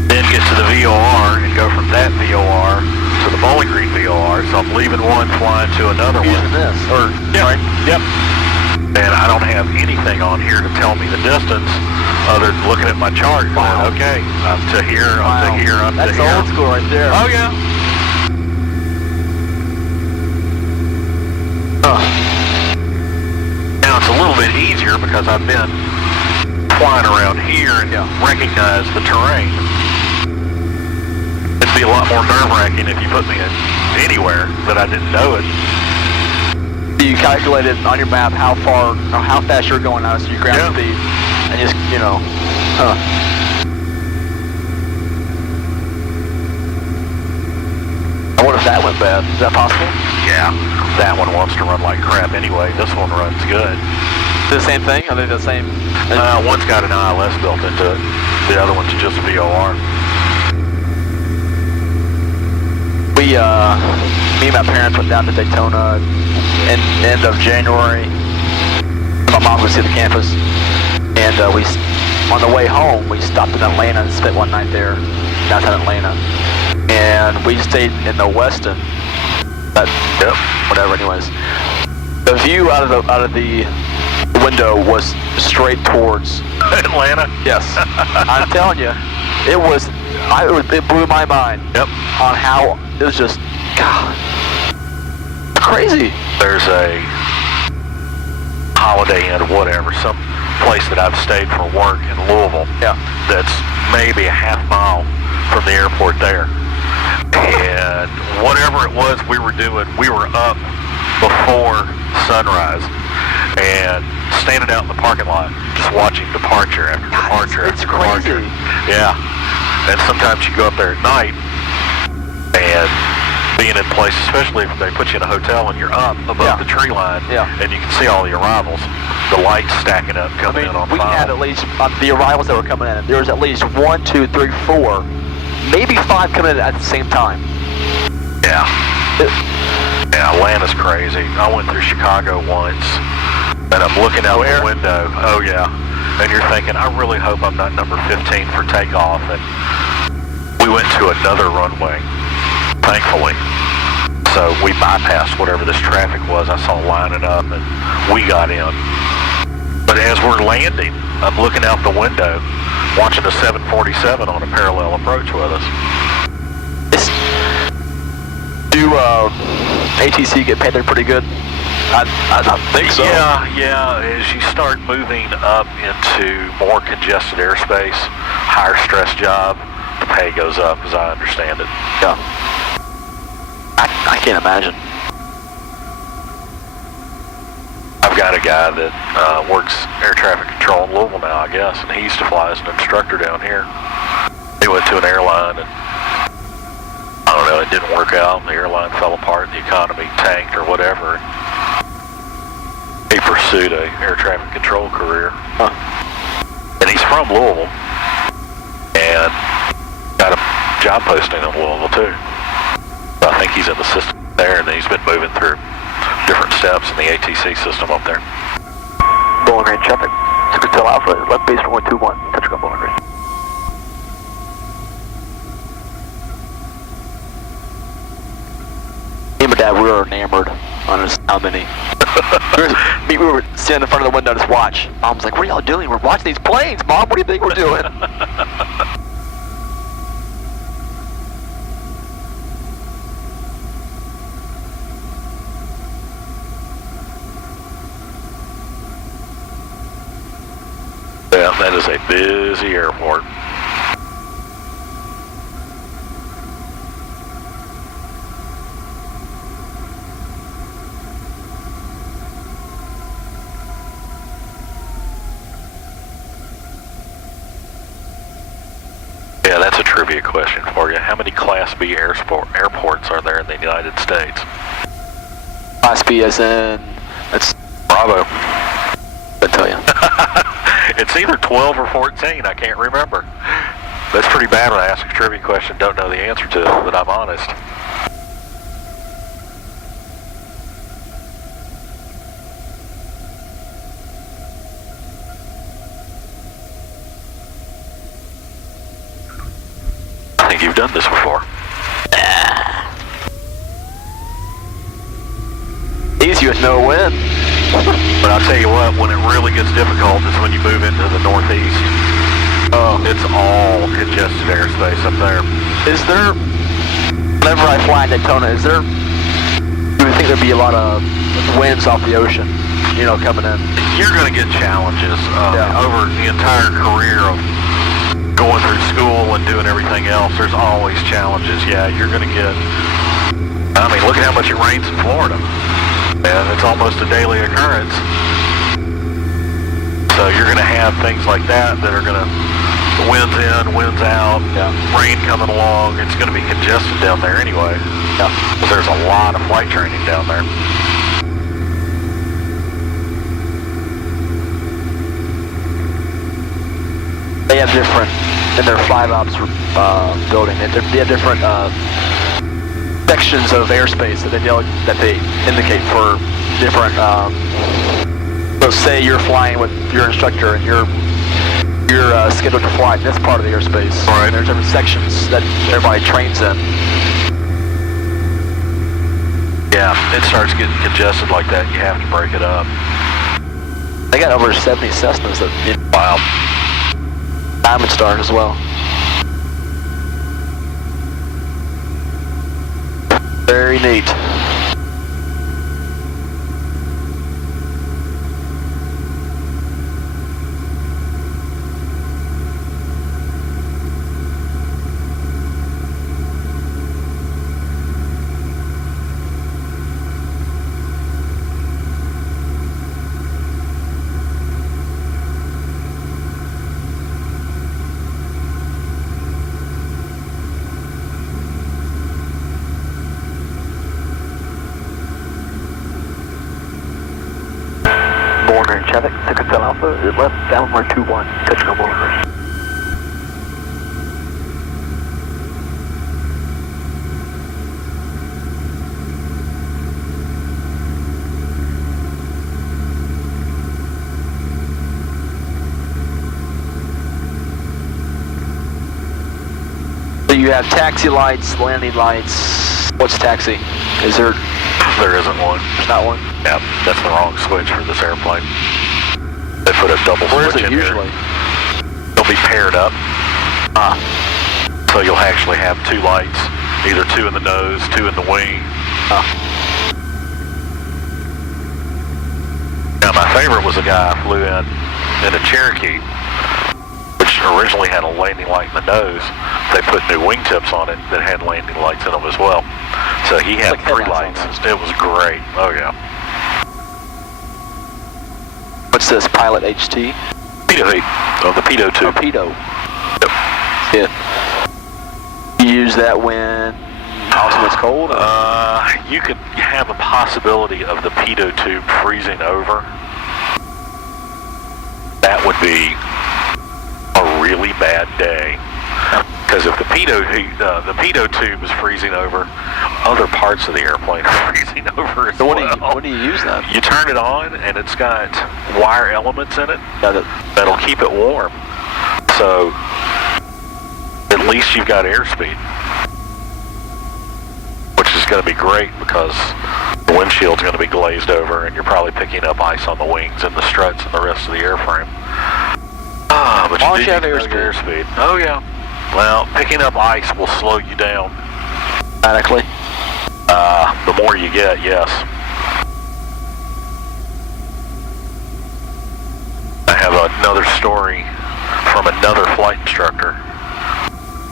Then get to the VOR and go from that VOR to to the Bowling Green VOR, so I'm leaving one, flying to another one. Using this, or Yep. Yep. And I don't have anything on here to tell me the distance other than looking at my chart. Wow. Going, okay, I'm to here, I'm to here, I'm That's to here. old school right there. Oh yeah. Now it's a little bit easier because I've been flying around here and recognize the terrain. It'd be a lot more nerve-wracking if you put me in anywhere that I didn't know it. You calculated on your map how far, or how fast you're going out, so you ground speed, and just, you know, I wonder if that went bad. Is that possible? Yeah, that one wants to run like crap anyway. This one runs good. The same thing? Are they the same? One's got an ILS built into it. The other one's just VOR. Me and my parents went down to Daytona in end of January. My mom would see the campus, and on the way home we stopped in Atlanta and spent one night there, downtown Atlanta, and we stayed in the Westin. But whatever, anyways. The view out of the window was straight towards Atlanta. Yes, I'm telling you, it blew my mind. Yep. On how it was just, God, crazy. There's a Holiday Inn or whatever, some place that I've stayed for work in Louisville. Yeah. That's maybe a half mile from the airport there. And whatever it was we were doing, we were up before sunrise and standing out in the parking lot, just watching departure after departure It's after departure. crazy. Yeah. And sometimes you go up there at night and being in place, especially if they put you in a hotel and you're up above the tree line, and you can see all the arrivals, the lights stacking up coming in on we file. had at least, the arrivals that were coming in, there was at least 1, 2, 3, 4, maybe 5 coming in at the same time. Yeah. Yeah, Atlanta's crazy. I went through Chicago once, and I'm looking out the window. Oh, yeah. And you're thinking, I really hope I'm not number 15 for takeoff. And we went to another runway, thankfully. So we bypassed whatever this traffic was I saw lining up, and we got in. But as we're landing, I'm looking out the window, watching a 747 on a parallel approach with us. Do ATC get paid there pretty good? I think so. Yeah. As you start moving up into more congested airspace, higher stress job, the pay goes up, as I understand it. Yeah. I can't imagine. I've got a guy that works air traffic control in Louisville now, I guess, and he used to fly as an instructor down here. He went to an airline and I don't know, it didn't work out, and the airline fell apart, the economy tanked or whatever. He pursued a air traffic control career. And he's from Louisville, and got a job posting in Louisville too. So I think he's in the system there, and then he's been moving through different steps in the ATC system up there. Bowling Green traffic. Hotel Alpha, left base for 121, touch ground Bowling Green. Me and my dad, we were enamored on how many. we were sitting in front of the window just watch. Mom's like, what are y'all doing? We're watching these planes, Mom. What do you think we're doing? Yeah, that is a busy airport. Yeah, that's a trivia question for you. How many Class B airports are there in the United States? Class B as in, that's Bravo. I tell you. It's either 12 or 14, I can't remember. That's pretty bad when I ask a trivia question, don't know the answer to it, but I'm honest. I think you've done this before. There's no wind. But I'll tell you what, when it really gets difficult is when you move into the northeast. Oh. It's all congested airspace up there. Is there, whenever I fly in Daytona, do you think there'd be a lot of winds off the ocean, you know, coming in? You're going to get challenges over the entire career of going through school and doing everything else. There's always challenges. Yeah, you're going to get, I mean, look at how much it rains in Florida. And it's almost a daily occurrence. So you're going to have things like that are going to, winds in, winds out, rain coming along. It's going to be congested down there anyway. Yeah. There's a lot of flight training down there. They have different, in their flight ops building, they have different sections of airspace that they indicate for different, so say you're flying with your instructor and you're scheduled to fly in this part of the airspace. Right. There's different sections that everybody trains in. Yeah, it starts getting congested like that. You have to break it up. They got over 70 Cessnas that, wow. Diamond Stars as well. Very neat. Traffic, Hotel Alpha, left, downward 21, touching on board. So you have taxi lights, landing lights. What's taxi? Is there? There isn't one. There's not one? Yeah, that's the wrong switch for this airplane. They put a double Where switch is it in usually? here. They'll be paired up. So you'll actually have two lights, either two in the nose, two in the wing. Now my favorite was a guy I flew in a Cherokee, which originally had a landing light in the nose. They put new wingtips on it that had landing lights in them as well. So he had like three lights. It was great. Oh yeah. What's this, Pilot HT? Pitot heat. Oh, the Pitot 2. Oh, Pitot. Yep. Yeah. You use that when also it's cold? You could have a possibility of the Pitot tube freezing over. That would be a really bad day. Because if the Pitot tube is freezing over, other parts of the airplane are freezing over as So well. what do you use then? You turn it on, and it's got wire elements in it that'll keep it warm. So at least you've got airspeed, which is going to be great because the windshield's going to be glazed over, and you're probably picking up ice on the wings and the struts and the rest of the airframe. But Why don't you have airspeed? Oh yeah. Well, picking up ice will slow you down. Automatically? The more you get, yes. I have another story from another flight instructor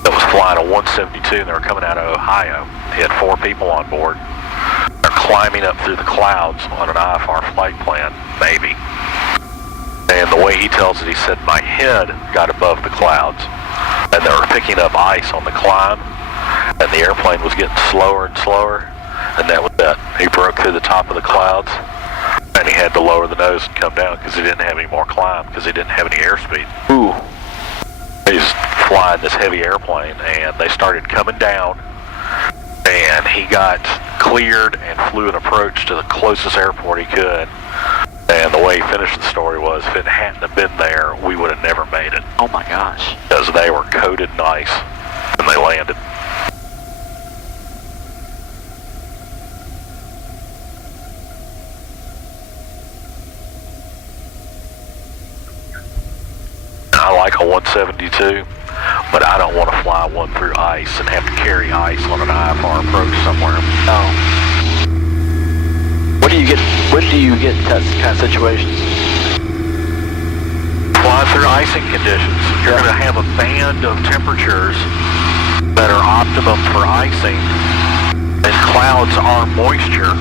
that was flying a 172 and they were coming out of Ohio. He had 4 people on board. They're climbing up through the clouds on an IFR flight plan, maybe. And the way he tells it, he said, my head got above the clouds. And they were picking up ice on the climb, and the airplane was getting slower and slower, and that was it. He broke through the top of the clouds, and he had to lower the nose and come down because he didn't have any more climb, because he didn't have any airspeed. Ooh. He's flying this heavy airplane, and they started coming down, and he got cleared and flew an approach to the closest airport he could. And the way he finished the story was, if it hadn't have been there, we would have never made it. Oh my gosh. Because they were coated in ice, and they landed. like a 172, but I don't want to fly one through ice and have to carry ice on an IFR approach somewhere. No. When do you get in that kind of situations? Fly through icing conditions. You're going to have a band of temperatures that are optimum for icing, and clouds are moisture.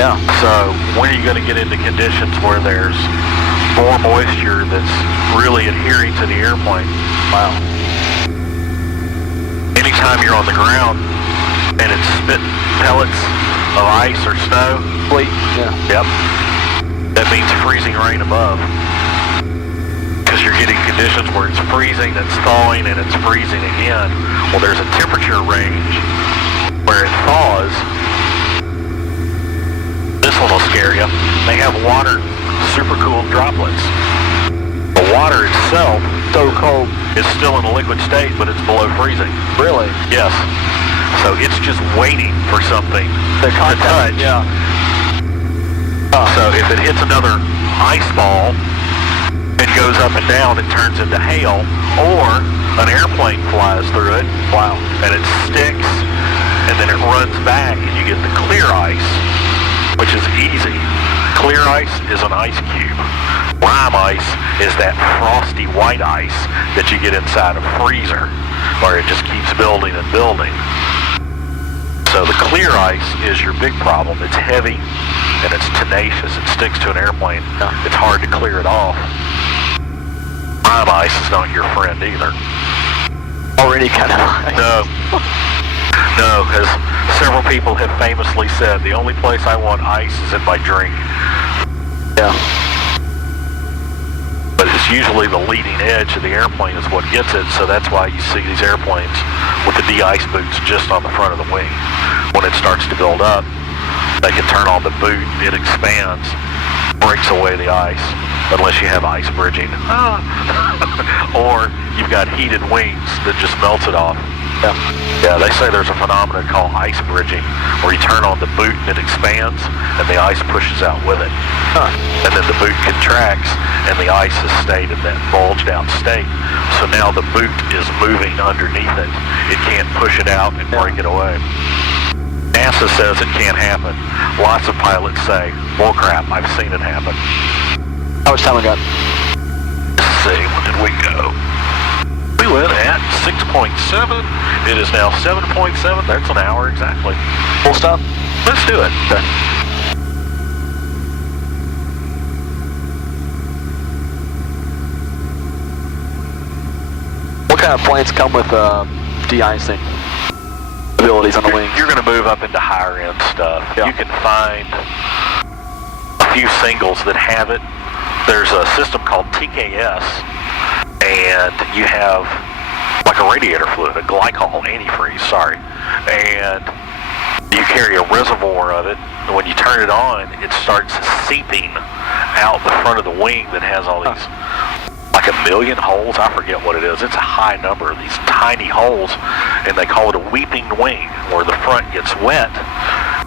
Yeah. So when are you going to get into conditions where there's more moisture that's really adhering to the airplane? Wow. Anytime you're on the ground and it's spitting pellets of ice or snow, Yeah. yep, that means freezing rain above. Because you're getting conditions where it's freezing, it's thawing, and it's freezing again. Well, there's a temperature range where it thaws. This one will scare you. They have water supercooled droplets. The water itself, So cold. is still in a liquid state, but it's below freezing. Really? Yes. So it's just waiting for something The to contact. touch. Yeah. So if it hits another ice ball, it goes up and down, it turns into hail, or an airplane flies through it, wow, and it sticks, and then it runs back, and you get the clear ice, which is easy. Clear ice is an ice cube. Lime ice is that frosty white ice that you get inside a freezer, where it just keeps building and building. So the clear ice is your big problem. It's heavy, and it's tenacious. It sticks to an airplane. It's hard to clear it off. Lime ice is not your friend either. Or any kind of ice. No, as several people have famously said, the only place I want ice is in my drink. Yeah. But it's usually the leading edge of the airplane is what gets it, so that's why you see these airplanes with the de-ice boots just on the front of the wing. When it starts to build up, they can turn on the boot, it expands, breaks away the ice, unless you have ice bridging. Or you've got heated wings that just melts it off. Yeah, they say there's a phenomenon called ice bridging, where you turn on the boot and it expands, and the ice pushes out with it. And then the boot contracts, and the ice has stayed in that bulged out state. So now the boot is moving underneath it. It can't push it out and break it away. NASA says it can't happen. Lots of pilots say, bull crap, I've seen it happen. How much time we got? Let's see, when did we go? We went at 6.7. It is now 7.7. That's an hour exactly. Full stop? Let's do it. Okay. What kind of planes come with de-icing abilities on the wings? You're going to move up into higher end stuff. Yeah. You can find a few singles that have it. There's a system called TKS, and you have like a radiator fluid, a glycol antifreeze, sorry, and you carry a reservoir of it, and when you turn it on, it starts seeping out the front of the wing that has all these, like 1 million holes, I forget what it is. It's a high number of these tiny holes, and they call it a weeping wing, where the front gets wet,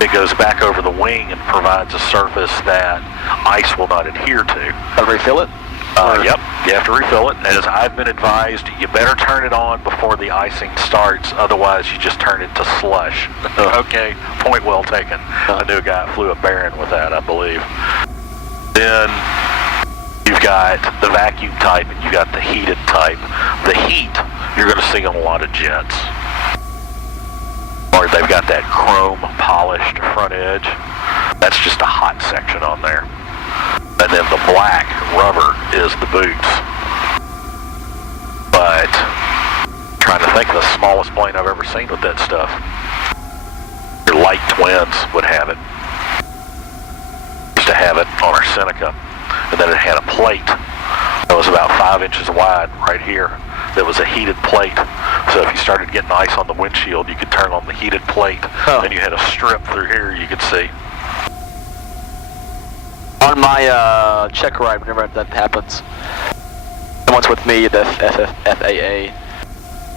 it goes back over the wing and provides a surface that ice will not adhere to. Refill it? Yep, you have to refill it. As I've been advised, you better turn it on before the icing starts, otherwise you just turn it to slush. Okay, point well taken. I knew a guy that flew a Baron with that, I believe. Then you've got the vacuum type and you've got the heated type. The heat, you're going to see on a lot of jets. Or they've got that chrome polished front edge. That's just a hot section on there. And then the black rubber is the boots. But trying to think of the smallest plane I've ever seen with that stuff. Your light twins would have it. Used to have it on our Seneca, and then it had a plate that was about 5 inches wide right here. That was a heated plate. So if you started getting ice on the windshield, you could turn on the heated plate. And you had a strip through here you could see. On my check ride, whenever that happens, someone's with me at the FAA.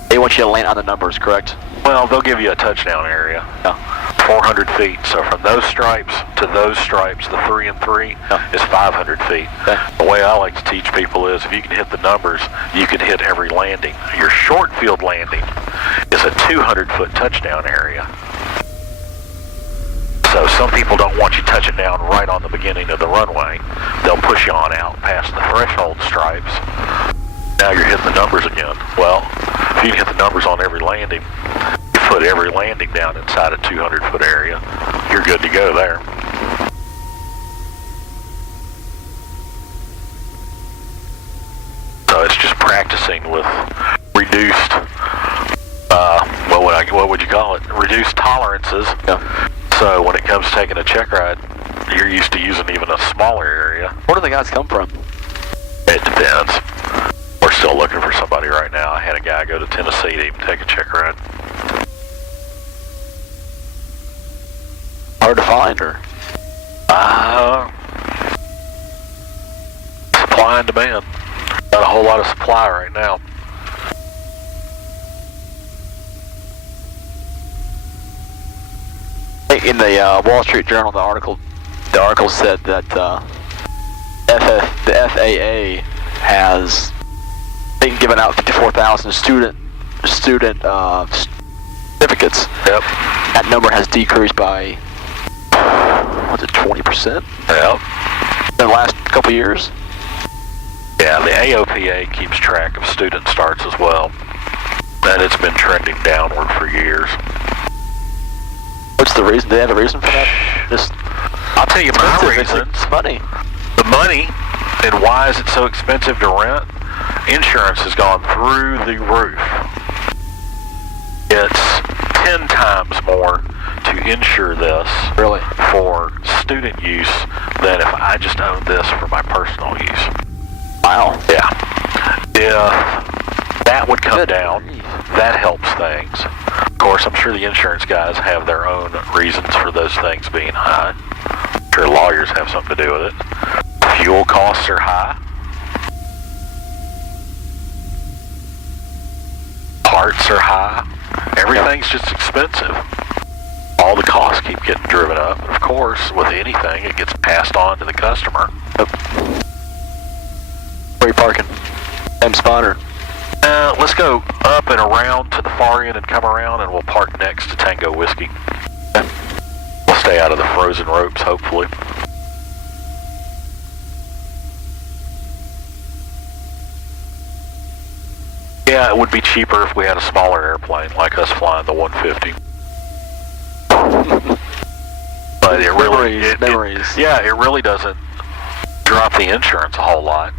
They want you to land on the numbers, correct? Well, they'll give you a touchdown area. Yeah. 400 feet. So from those stripes to those stripes, the 3 and 3 is 500 feet. Okay. The way I like to teach people is if you can hit the numbers, you can hit every landing. Your short field landing is a 200-foot touchdown area. So some people don't want you touching down right on the beginning of the runway. They'll push you on out past the threshold stripes. Now you're hitting the numbers again. Well, if you can hit the numbers on every landing, you put every landing down inside a 200-foot area, you're good to go there. So it's just practicing with reduced, what would you call it? Reduced tolerances. Yeah. So when it comes to taking a check ride, you're used to using even a smaller area. Where do the guys come from? It depends. We're still looking for somebody right now. I had a guy go to Tennessee to even take a check ride. Hard to find, or? Supply and demand. Got a whole lot of supply right now. In the Wall Street Journal, the article said that the FAA has been given out 54,000 student certificates. Yep. That number has decreased by, what's it, 20%? Yep. In the last couple years? Yeah, the AOPA keeps track of student starts as well. And it's been trending downward for years. What's the reason? Do they have a reason for that? Just I'll tell you my reason. It's money. The money, and why is it so expensive to rent? Insurance has gone through the roof. It's 10 times more to insure this Really? for student use than if I just owned this for my personal use. Wow. Yeah. If that would come Good down, grief. that helps things. Of course, I'm sure the insurance guys have their own reasons for those things being high. I'm sure lawyers have something to do with it. Fuel costs are high. Parts are high. Everything's just expensive. All the costs keep getting driven up. Of course, with anything, it gets passed on to the customer. Where are you parking? Same spot, or? Let's go up and around to the far end and come around, and we'll park next to Tango Whiskey. We'll stay out of the frozen ropes, hopefully. Yeah, it would be cheaper if we had a smaller airplane, like us flying the 150. But it really, it really doesn't drop the insurance a whole lot.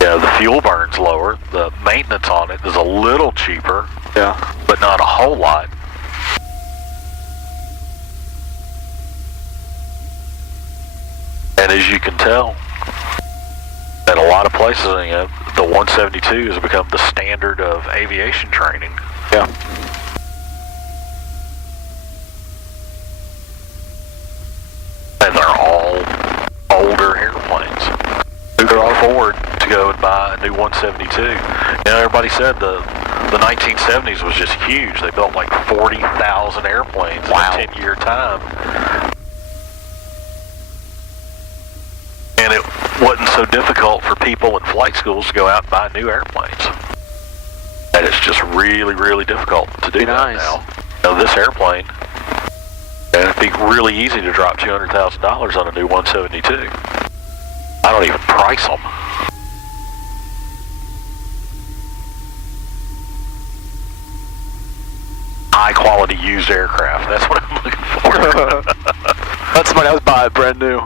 Yeah, the fuel burn's lower. The maintenance on it is a little cheaper. Yeah. But not a whole lot. And as you can tell, at a lot of places, you know, the 172 has become the standard of aviation training. Yeah. And they're all older airplanes. Who can afford to go and buy a new 172? You know, everybody said the 1970s was just huge. They built like 40,000 airplanes in a 10-year time. And it wasn't so difficult for people in flight schools to go out and buy new airplanes. And it's just really, really difficult to do that now. Now, this airplane, and it'd be really easy to drop $200,000 on a new 172. I don't even price them. High quality used aircraft. That's what I'm looking for. That's money I was buying brand new.